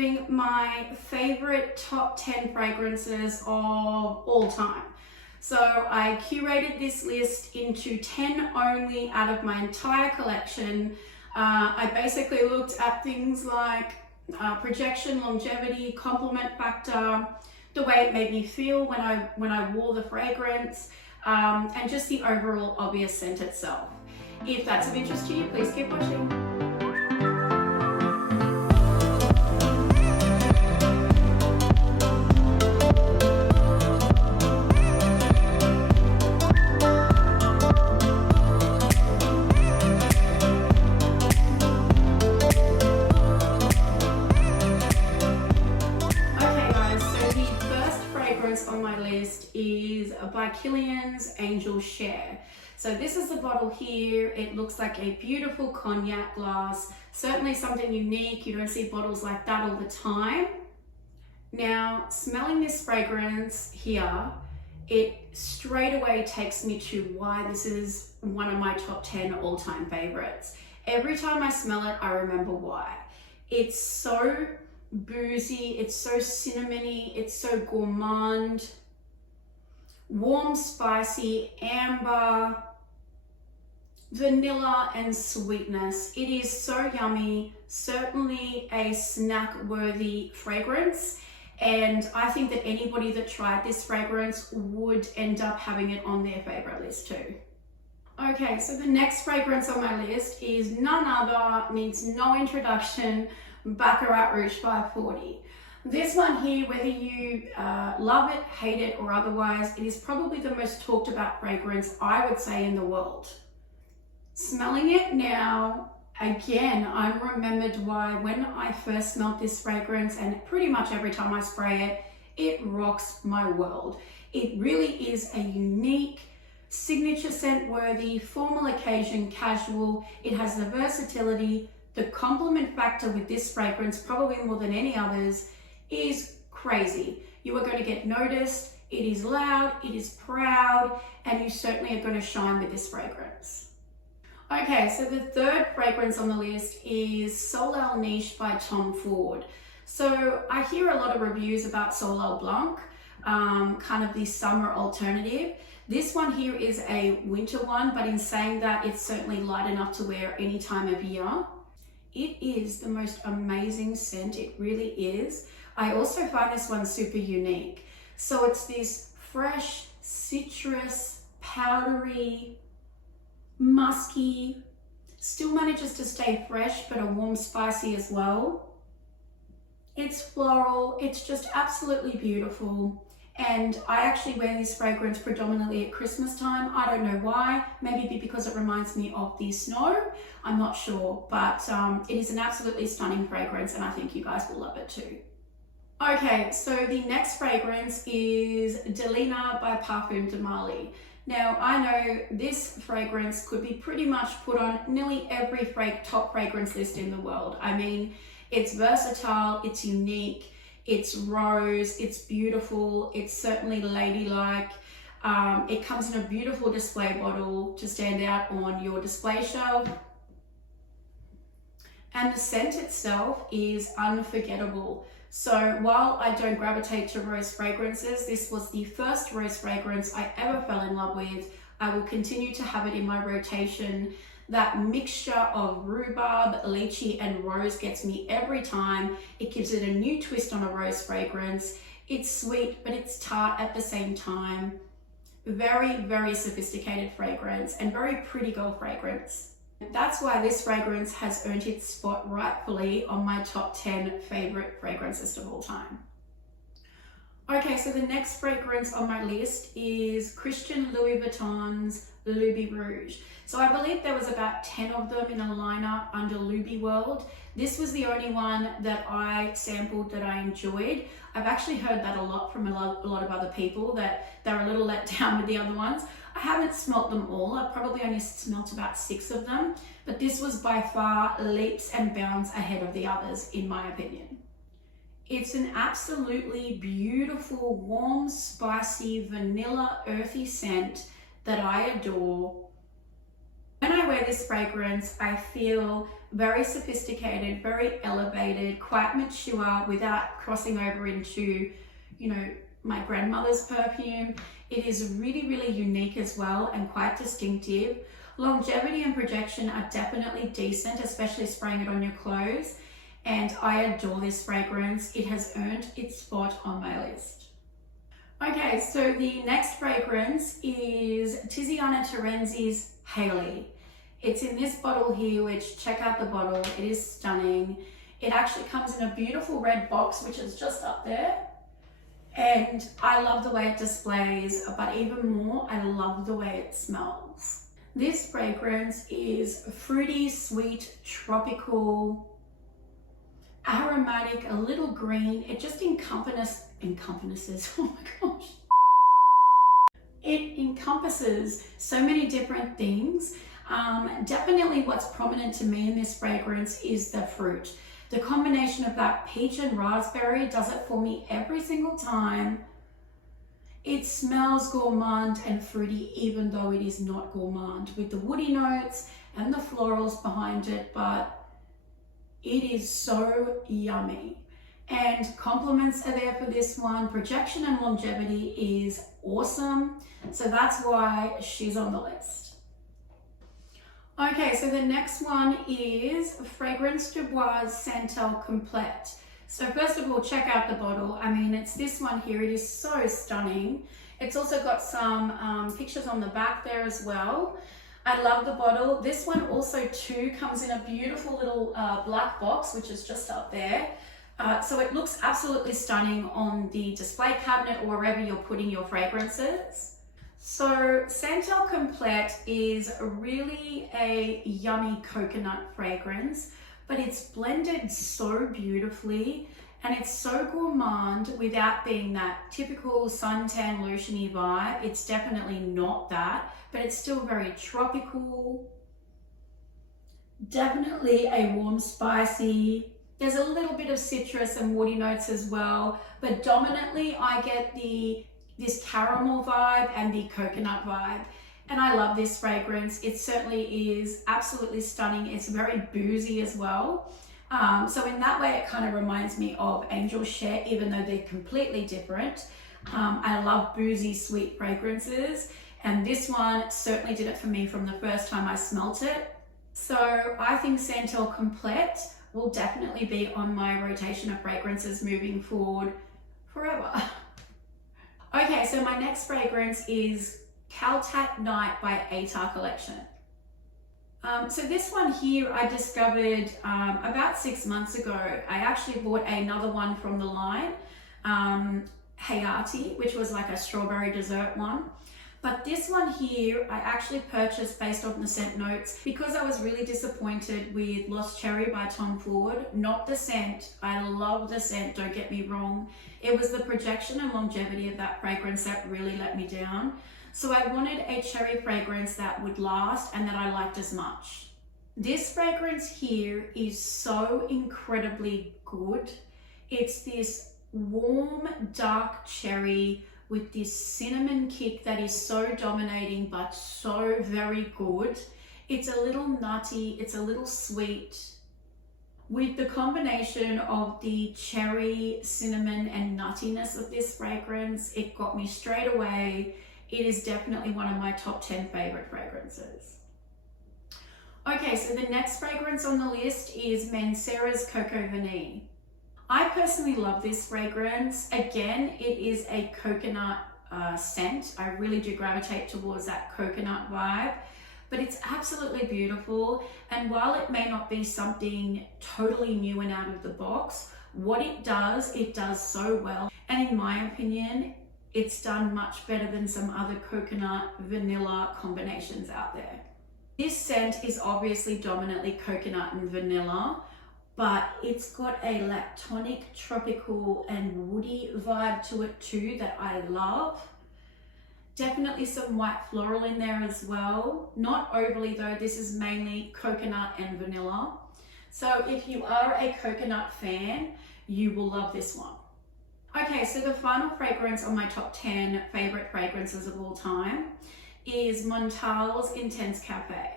doing my favorite top 10 fragrances of all time. So I curated this list into 10 only out of my entire collection. I basically looked at things like projection, longevity, compliment factor, the way it made me feel when I wore the fragrance, and just the overall obvious scent itself. If that's of interest to you, please keep watching. On my list is by Kilian's Angel Share. So this is the bottle here. It looks like a beautiful cognac glass, certainly something unique. You don't see bottles like that all the time. Now, smelling this fragrance here, it straight away takes me to why this is one of my top 10 all-time favorites. Every time I smell it, I remember why. It's so boozy, it's so cinnamony, it's so gourmand, warm, spicy, amber, vanilla, and sweetness. It is so yummy, certainly a snack-worthy fragrance, and I think that anybody that tried this fragrance would end up having it on their favorite list too. Okay, so the next fragrance on my list is none other, needs no introduction, Baccarat Rouge 540. This one here, whether you love it, hate it, or otherwise, it is probably the most talked about fragrance, I would say, in the world. Smelling it now, again, I'm remembered why when I first smelled this fragrance, and pretty much every time I spray it, it rocks my world. It really is a unique, signature scent worthy, formal occasion, casual. It has the versatility. The compliment factor with this fragrance, probably more than any others, is crazy. You are going to get noticed, it is loud, it is proud, and you certainly are going to shine with this fragrance. Okay, so the third fragrance on the list is Soleil Neige by Tom Ford. So I hear a lot of reviews about Soleil Blanc, kind of the summer alternative. This one here is a winter one, but in saying that, it's certainly light enough to wear any time of year. It is the most amazing scent, it really is. I also find this one super unique. So it's this fresh, citrus, powdery, musky, still manages to stay fresh, but a warm, spicy as well. It's floral, it's just absolutely beautiful. And I actually wear this fragrance predominantly at Christmas time. I don't know why, maybe because it reminds me of the snow. I'm not sure, but it is an absolutely stunning fragrance, and I think you guys will love it too. Okay, so the next fragrance is Delina by Parfum de Marly. Now, I know this fragrance could be pretty much put on nearly every top fragrance list in the world. I mean, it's versatile, it's unique, it's rose, it's beautiful, it's certainly ladylike. It comes in a beautiful display bottle to stand out on your display shelf. And the scent itself is unforgettable. So while I don't gravitate to rose fragrances, this was the first rose fragrance I ever fell in love with. I will continue to have it in my rotation. That mixture of rhubarb, lychee, and rose gets me every time. It gives it a new twist on a rose fragrance. It's sweet, but it's tart at the same time. Very, very sophisticated fragrance and very pretty girl fragrance. That's why this fragrance has earned its spot rightfully on my top 10 favorite fragrances of all time. Okay, so the next fragrance on my list is Christian Louis Vuitton's Luby Rouge. So I believe there was about 10 of them in a lineup under Luby World. This was the only one that I sampled that I enjoyed. I've actually heard that a lot from a lot of other people, that they're a little let down with the other ones. I haven't smelt them all. I've probably only smelt about 6 of them, but this was by far leaps and bounds ahead of the others, in my opinion. It's an absolutely beautiful, warm, spicy, vanilla, earthy scent that I adore. When I wear this fragrance, I feel very sophisticated, very elevated, quite mature without crossing over into, my grandmother's perfume. It is really, really unique as well and quite distinctive. Longevity and projection are definitely decent, especially spraying it on your clothes. And I adore this fragrance. It has earned its spot on my list. Okay, so the next fragrance is Tiziana Terenzi's Halley. It's in this bottle here, which, check out the bottle, it is stunning. It actually comes in a beautiful red box, which is just up there. And I love the way it displays, but even more, I love the way it smells. This fragrance is fruity, sweet, tropical, aromatic, a little green. It just encompasses, oh my gosh. It encompasses so many different things. Definitely what's prominent to me in this fragrance is the fruit. The combination of that peach and raspberry does it for me every single time. It smells gourmand and fruity, even though it is not gourmand, with the woody notes and the florals behind it, but it is so yummy. And compliments are there for this one. Projection and longevity is awesome. So that's why she's on the list. Okay, so the next one is Fragrance de Bois Santal Complete. So first of all, check out the bottle. I mean, it's this one here. It is so stunning. It's also got some pictures on the back there as well. I love the bottle. This one also too comes in a beautiful little black box, which is just up there. So it looks absolutely stunning on the display cabinet or wherever you're putting your fragrances. So Santal Complete is really a yummy coconut fragrance, but it's blended so beautifully and it's so gourmand without being that typical suntan lotiony vibe. It's definitely not that, but it's still very tropical. Definitely a warm, spicy. There's a little bit of citrus and woody notes as well, but dominantly I get this caramel vibe and the coconut vibe. And I love this fragrance. It certainly is absolutely stunning. It's very boozy as well. So in that way, it kind of reminds me of Angel Share, even though they're completely different. I love boozy, sweet fragrances. And this one certainly did it for me from the first time I smelt it. So I think Santal Complete will definitely be on my rotation of fragrances moving forward forever. Okay, so my next fragrance is Kaltat Night by ATAR Collection. So this one here I discovered about 6 months ago. I actually bought another one from the line, Hayati, which was like a strawberry dessert one. But this one here, I actually purchased based on the scent notes because I was really disappointed with Lost Cherry by Tom Ford. Not the scent. I love the scent, don't get me wrong. It was the projection and longevity of that fragrance that really let me down. So I wanted a cherry fragrance that would last and that I liked as much. This fragrance here is so incredibly good. It's this warm, dark cherry with this cinnamon kick that is so dominating but so very good. It's a little nutty, it's a little sweet. With the combination of the cherry, cinnamon and nuttiness of this fragrance, it got me straight away. It is definitely one of my top 10 favorite fragrances. Okay, so the next fragrance on the list is Mancera's Coco Vanille. I personally love this fragrance. Again, it is a coconut scent. I really do gravitate towards that coconut vibe, but it's absolutely beautiful. And while it may not be something totally new and out of the box, what it does so well. And in my opinion, it's done much better than some other coconut vanilla combinations out there. This scent is obviously dominantly coconut and vanilla, but it's got a lactonic, tropical and woody vibe to it too that I love. Definitely some white floral in there as well. Not overly though, this is mainly coconut and vanilla. So if you are a coconut fan, you will love this one. Okay, so the final fragrance on my top 10 favorite fragrances of all time is Montal's Intense Cafe.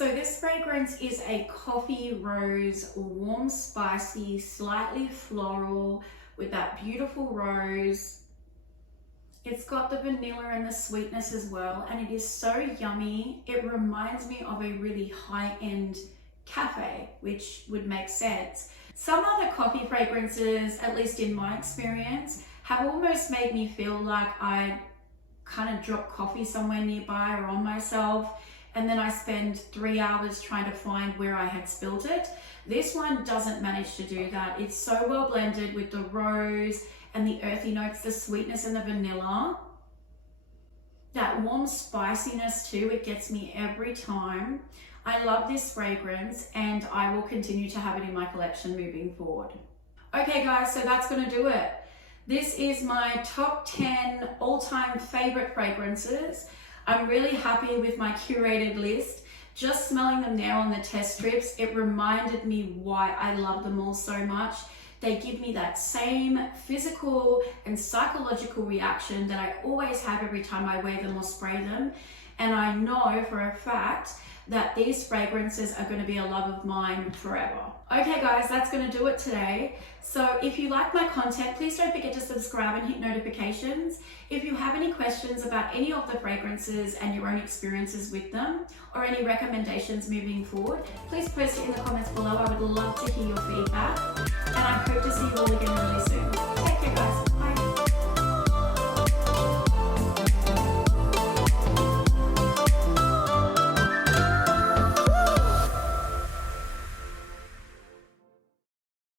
So this fragrance is a coffee rose, warm, spicy, slightly floral with that beautiful rose. It's got the vanilla and the sweetness as well, and it is so yummy. It reminds me of a really high-end cafe, which would make sense. Some other coffee fragrances, at least in my experience, have almost made me feel like I kind of drop coffee somewhere nearby or on myself, and then I spend 3 hours trying to find where I had spilt it. This one doesn't manage to do that. It's so well blended with the rose and the earthy notes, the sweetness and the vanilla. That warm spiciness too, it gets me every time. I love this fragrance and I will continue to have it in my collection moving forward. Okay guys, so that's gonna do it. This is my top 10 all-time favorite fragrances. I'm really happy with my curated list. Just smelling them now on the test strips, it reminded me why I love them all so much. They give me that same physical and psychological reaction that I always have every time I wear them or spray them. And I know for a fact that these fragrances are going to be a love of mine forever. Okay guys, that's going to do it today. So if you like my content, please don't forget to subscribe and hit notifications. If you have any questions about any of the fragrances and your own experiences with them, or any recommendations moving forward, please post it in the comments below. I would love to hear your feedback. And I hope to see you all again really soon.